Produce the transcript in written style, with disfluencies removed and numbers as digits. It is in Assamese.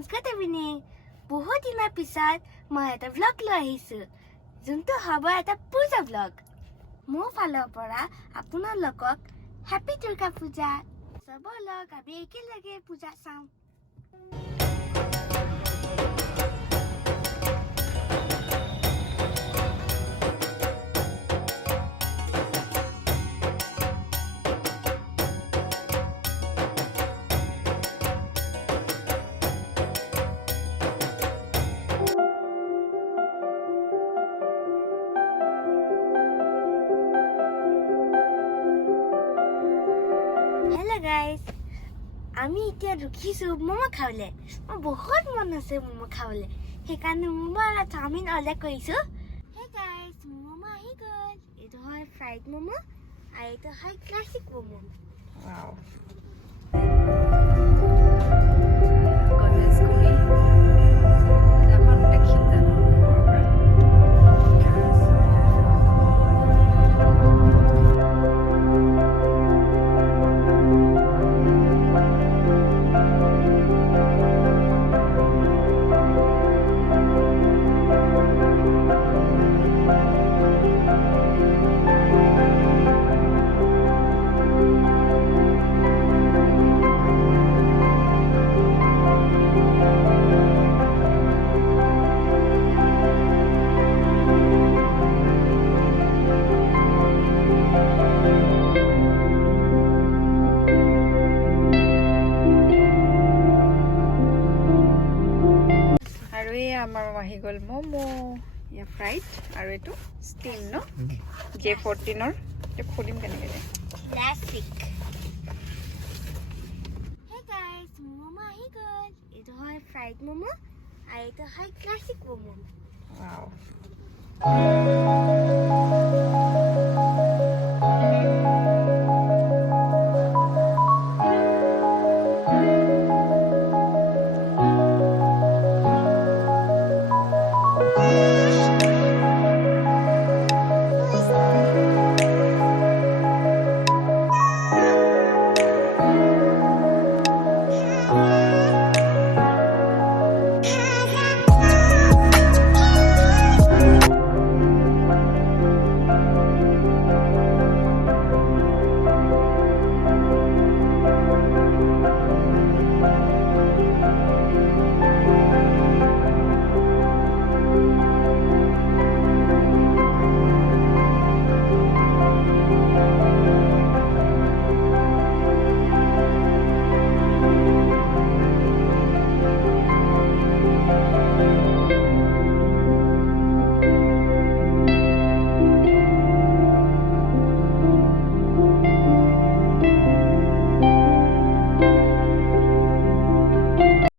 friends, good evening. বহুত দিনৰ পিছত মই এটা vlog লৈ আহিছোঁ যোনটো হ'ব এটা পূজা vlog মোৰ ফালৰ পৰা আপোনালোকক হেপী দুৰ্গা পূজা সবলক আমি একেলগে পূজা চাম Hello guys, আমি এতিয়া ৰখিছো মোমো খাবলে মই বহুত মন আছে মোমো খাবলে সেইকাৰণে মোমো আৰু চাওমিন অৰ্ডাৰ কৰিছো Hey guys, মোমো আহি গ'ল এইটো হয় ফ্ৰাইড মোমো আৰু এইটো হয় ক্লাছিক মোমো Wow. আমাৰ আহি গ'ল মোমো ইয়া ফ্ৰাইড আৰু এইটো ষ্টিম ন J14 ৰ এটা খুলিম কেনেকৈ ক্লাছিক Hey guys, মোমো আহি গ'ল এইটো হয় ফ্ৰাইড মোমো আৰু এইটো হয় ক্লাছিক মোমো Wow.